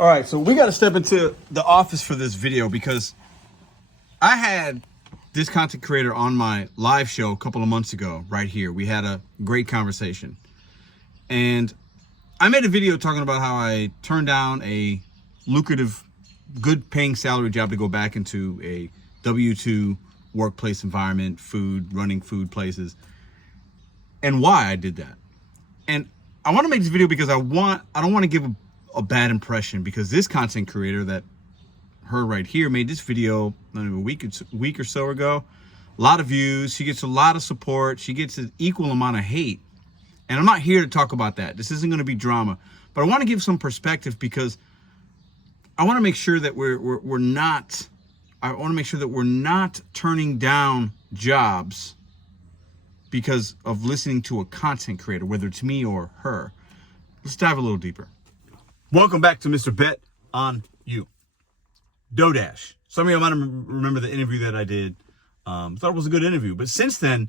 All right, so we got to step into the office for this video because I had this content creator on my live show a couple of months ago right here. We had a great conversation. And I made a video talking about how I turned down a lucrative, good paying salary job to go back into a W-2 workplace environment, running food places, and why I did that. And I want to make this video because I don't want to give a bad impression, because this content creator that her right here made this video a week or so ago. A lot of views. She gets a lot of support. She gets an equal amount of hate. And I'm not here to talk about that. This isn't going to be drama. But I want to give some perspective because I want to make sure that we're not turning down jobs because of listening to a content creator, whether it's me or her. Let's dive a little deeper. Welcome back to Mr.BetonYou. DoDash. Some of you might remember the interview that I did. Thought it was a good interview. But since then,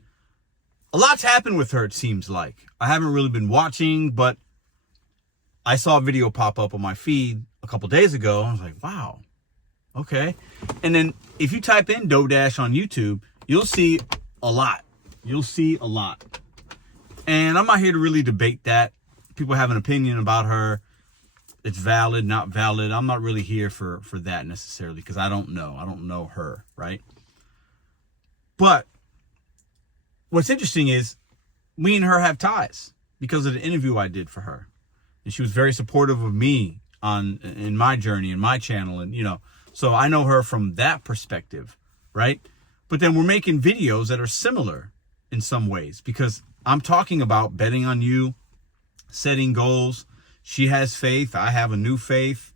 a lot's happened with her, it seems like. I haven't really been watching, but I saw a video pop up on my feed a couple days ago. I was like, wow, okay. And then if you type in DoDash on YouTube, you'll see a lot. You'll see a lot. And I'm not here to really debate that. People have an opinion about her. It's valid, not valid. I'm not really here for that necessarily because I don't know. I don't know her, right? But what's interesting is me and her have ties because of the interview I did for her. And she was very supportive of me in my journey, in my channel. And, so I know her from that perspective, right? But then we're making videos that are similar in some ways because I'm talking about betting on you, setting goals. She has faith. I have a new faith.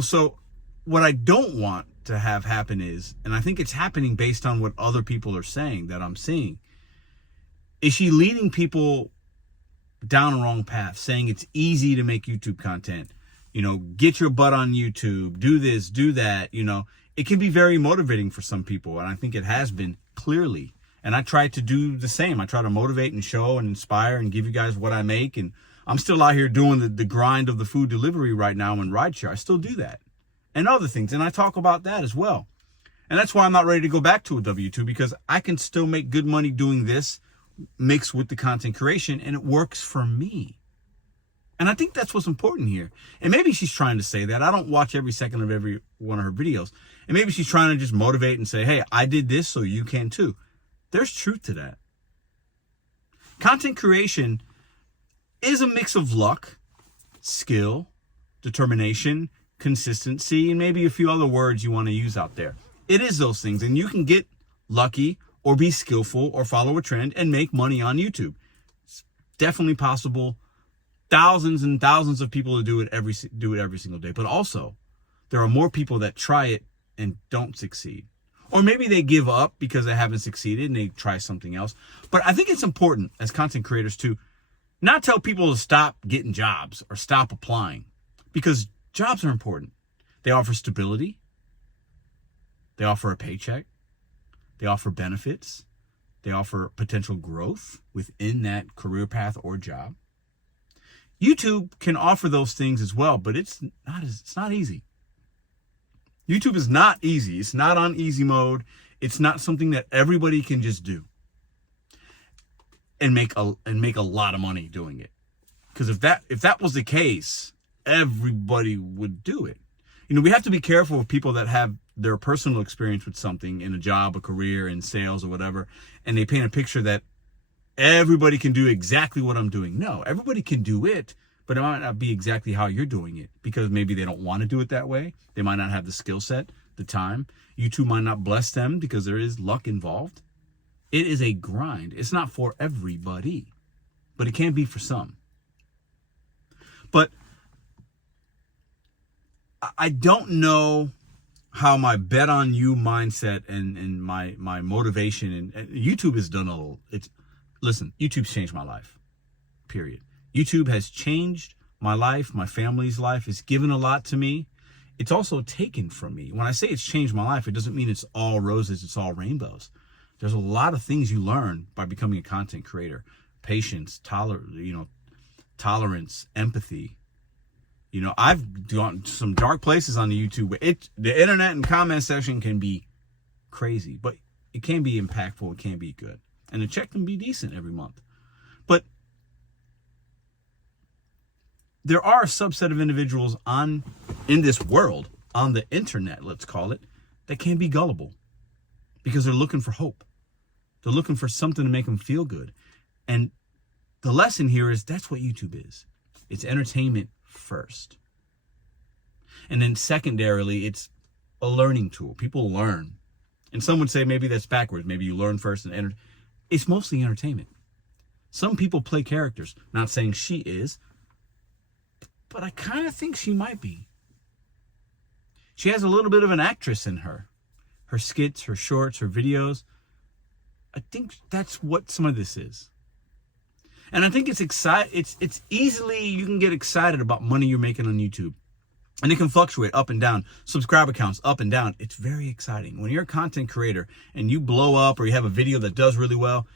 So what I don't want to have happen is, and I think it's happening based on what other people are saying that I'm seeing, is she leading people down a wrong path, saying it's easy to make YouTube content, get your butt on YouTube, do this, do that, it can be very motivating for some people. And I think it has been clearly. And I try to do the same. I try to motivate and show and inspire and give you guys what I make. And I'm still out here doing the grind of the food delivery right now in rideshare. I still do that and other things. And I talk about that as well. And that's why I'm not ready to go back to a W-2, because I can still make good money doing this mixed with the content creation, and it works for me. And I think that's what's important here. And maybe she's trying to say that. I don't watch every second of every one of her videos. And maybe she's trying to just motivate and say, hey, I did this so you can too. There's truth to that. Content creation is a mix of luck, skill, determination, consistency, and maybe a few other words you want to use out there. It is those things. And you can get lucky or be skillful or follow a trend and make money on YouTube. It's definitely possible. Thousands and thousands of people who do it every single day. But also, there are more people that try it and don't succeed. Or maybe they give up because they haven't succeeded and they try something else. But I think it's important as content creators to not tell people to stop getting jobs or stop applying, because jobs are important. They offer stability. They offer a paycheck. They offer benefits. They offer potential growth within that career path or job. YouTube can offer those things as well, but it's not easy. YouTube is not easy. It's not on easy mode. It's not something that everybody can just do and make a lot of money doing it. Because if that was the case, everybody would do it. We have to be careful with people that have their personal experience with something in a job, a career, in sales or whatever, and they paint a picture that everybody can do exactly what I'm doing. No, everybody can do it, but it might not be exactly how you're doing it, because maybe they don't want to do it that way. They might not have the skill set, the time. YouTube might not bless them because there is luck involved. It is a grind. It's not for everybody, but it can be for some. But I don't know how my bet on you mindset and my motivation and YouTube has done a little. Listen, YouTube's changed my life, period. YouTube has changed my life, my family's life. It's given a lot to me. It's also taken from me. When I say it's changed my life, it doesn't mean it's all roses, it's all rainbows. There's a lot of things you learn by becoming a content creator. Patience, tolerance, empathy, You know, I've gone to some dark places on the YouTube. The internet and comment section can be crazy, but it can be impactful. It can be good. And the check can be decent every month. But there are a subset of individuals in this world, on the internet, let's call it, that can be gullible because they're looking for hope. They're looking for something to make them feel good. And the lesson here is that's what YouTube is. It's entertainment first. And then secondarily, it's a learning tool. People learn. And some would say maybe that's backwards. Maybe you learn first and enter. It's mostly entertainment. Some people play characters. Not saying she is, but I kind of think she might be. She has a little bit of an actress in her. Her skits, her shorts, her videos. I think that's what some of this is. And I think it's easily, you can get excited about money you're making on YouTube. And it can fluctuate up and down. Subscriber counts up and down. It's very exciting. When you're a content creator and you blow up or you have a video that does really well,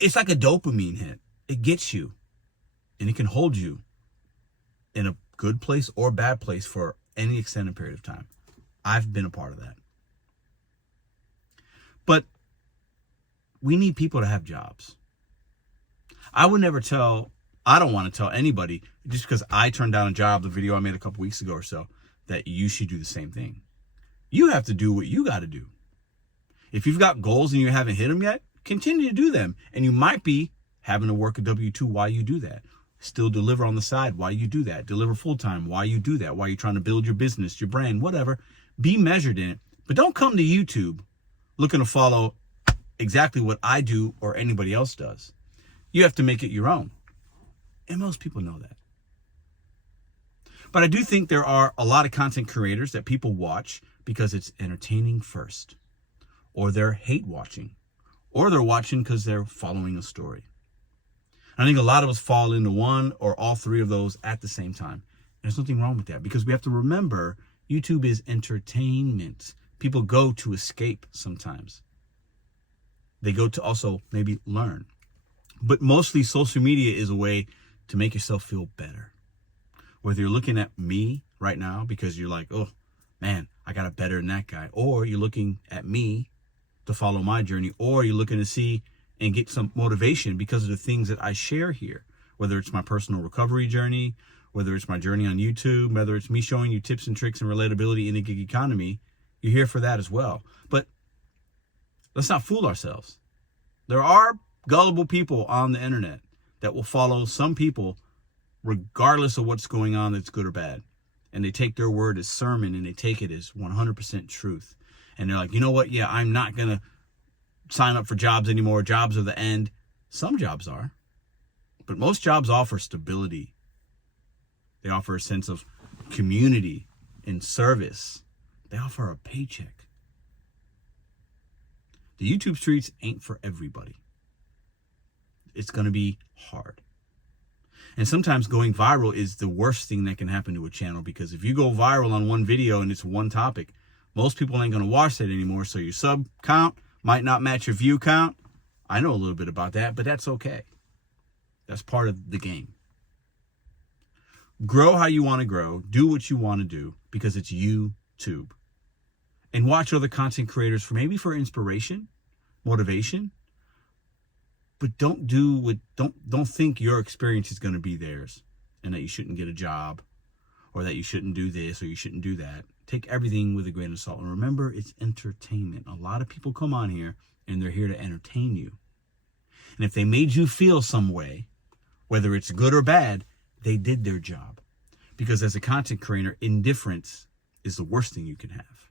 it's like a dopamine hit. It gets you. And it can hold you in a good place or bad place for any extended period of time. I've been a part of that. But we need people to have jobs. I don't want to tell anybody just because I turned down a job, the video I made a couple weeks ago or so, that you should do the same thing. You have to do what you got to do. If you've got goals and you haven't hit them yet, continue to do them. And you might be having to work a W-2 while you do that. Still deliver on the side while you do that. Deliver full-time while you do that, while you're trying to build your business, your brand, whatever. Be measured in it. But don't come to YouTube looking to follow exactly what I do or anybody else does. You have to make it your own. And most people know that. But I do think there are a lot of content creators that people watch because it's entertaining first. Or they're hate watching. Or they're watching because they're following a story. I think a lot of us fall into one or all three of those at the same time. There's nothing wrong with that because we have to remember YouTube is entertainment. People go to escape sometimes. They go to also maybe learn. But mostly social media is a way to make yourself feel better. Whether you're looking at me right now because you're like, oh, man, I got it better than that guy. Or you're looking at me to follow my journey. Or you're looking to see and get some motivation because of the things that I share here. Whether it's my personal recovery journey, whether it's my journey on YouTube, whether it's me showing you tips and tricks and relatability in the gig economy, you're here for that as well. But let's not fool ourselves. There are gullible people on the internet that will follow some people regardless of what's going on that's good or bad. And they take their word as sermon and they take it as 100% truth. And they're like, you know what? Yeah, I'm not going to sign up for jobs anymore. Jobs are the end. Some jobs are. But most jobs offer stability. They offer a sense of community and service. They offer a paycheck. The YouTube streets ain't for everybody. It's going to be hard. And sometimes going viral is the worst thing that can happen to a channel because if you go viral on one video and it's one topic, most people ain't going to watch that anymore. So your sub count might not match your view count. I know a little bit about that, but that's okay. That's part of the game. Grow how you want to grow. Do what you want to do because it's YouTube. And watch other content creators for inspiration, motivation. But don't think your experience is going to be theirs and that you shouldn't get a job or that you shouldn't do this or you shouldn't do that. Take everything with a grain of salt. And remember, it's entertainment. A lot of people come on here and they're here to entertain you. And if they made you feel some way, whether it's good or bad, they did their job. Because as a content creator, indifference is the worst thing you can have.